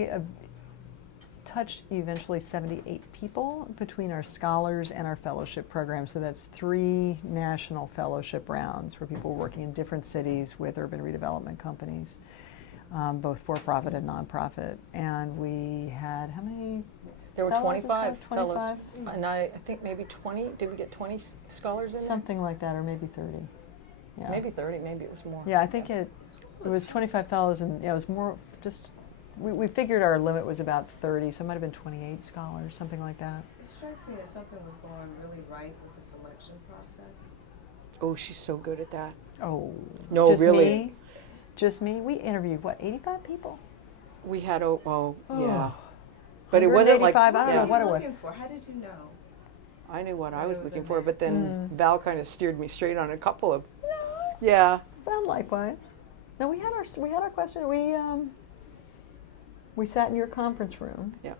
we touched eventually 78 people between our scholars and our fellowship program. So that's 3 national fellowship rounds where people were working in different cities with urban redevelopment companies, both for-profit and nonprofit. And we had, how many? There were 25 fellows, fellows, and I think maybe 20. Did we get 20 scholars in there? Something like that, or maybe 30. Yeah. Maybe 30, maybe it was more. Yeah, I think it was 25 fellows, and it was more just, we figured our limit was about 30, so it might have been 28 scholars, something like that. It strikes me that something was going really right with the selection process. Oh, she's so good at that. Oh. No, just really. Me? Just me? We interviewed, what, 85 people? We had, yeah. But it wasn't like, I don't know what it was. How did you know? I knew what I It was was looking in for, there. but then Val kind of steered me straight on a couple of, No. yeah. Well, likewise. No, we had our question. We sat in your conference room. Yeah.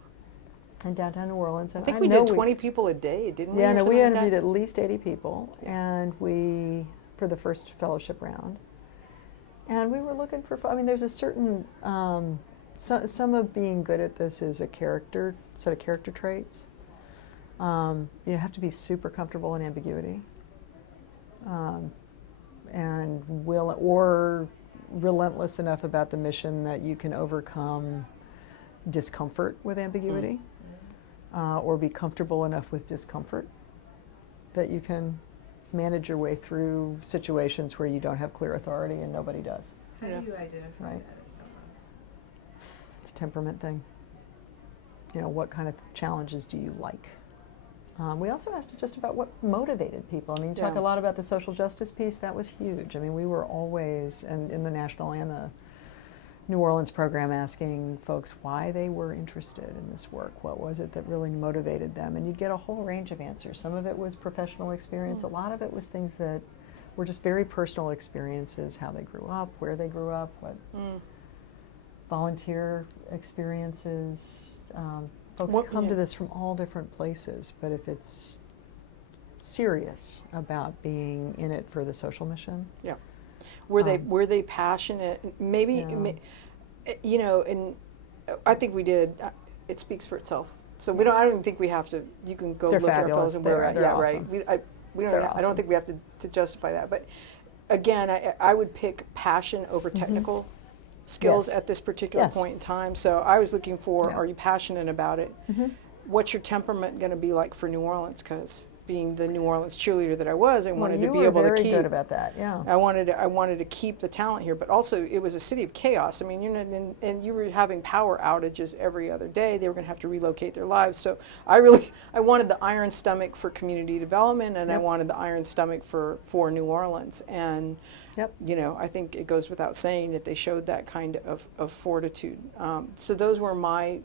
In downtown New Orleans, and I think we did 20 people a day, didn't we? Yeah, or no, something we like interviewed that? at least 80 people, and for the first fellowship round. And we were looking for, I mean, there's a certain, some of being good at this is a set of character traits. You have to be super comfortable in ambiguity, and or relentless enough about the mission that you can overcome discomfort with ambiguity, or be comfortable enough with discomfort that you can manage your way through situations where you don't have clear authority and nobody does. How do you identify Right. that in someone? It's a temperament thing. You know, what kind of challenges do you like? We also asked just about what motivated people. I mean, you talk a lot about the social justice piece. That was huge. I mean, we were always, and in the national and the New Orleans program, asking folks why they were interested in this work. What was it that really motivated them? And you'd get a whole range of answers. Some of it was professional experience. A lot of it was things that were just very personal experiences, how they grew up, where they grew up, what volunteer experiences. Folks come to this from all different places, but if it's serious about being in it for the social mission. Yeah. Were they passionate? Maybe, you know, and I think we did. It speaks for itself. So I don't even think we have to. You can go They're look fabulous. at our fellows and where we're at. They're Yeah, awesome. right. We don't. I don't think we have to justify that. But again, I would pick passion over technical skills at this particular point in time. So I was looking for: are you passionate about it? What's your temperament going to be like for New Orleans? Because being the New Orleans cheerleader that I was, I wanted to be able to keep. You were very good about that, yeah. I wanted to keep the talent here, but also it was a city of chaos. I mean, and you were having power outages every other day. They were going to have to relocate their lives. So I wanted the iron stomach for community development, and I wanted the iron stomach for New Orleans. And you know, I think it goes without saying that they showed that kind of fortitude. So those were my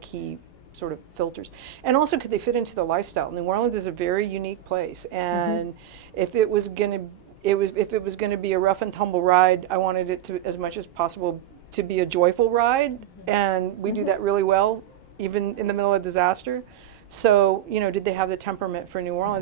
key sort of filters. And also, could they fit into the lifestyle? New Orleans is a very unique place, and if it was going to be a rough and tumble ride, I wanted it to, as much as possible, to be a joyful ride, and we do that really well, even in the middle of disaster. So, you know, did they have the temperament for New Orleans?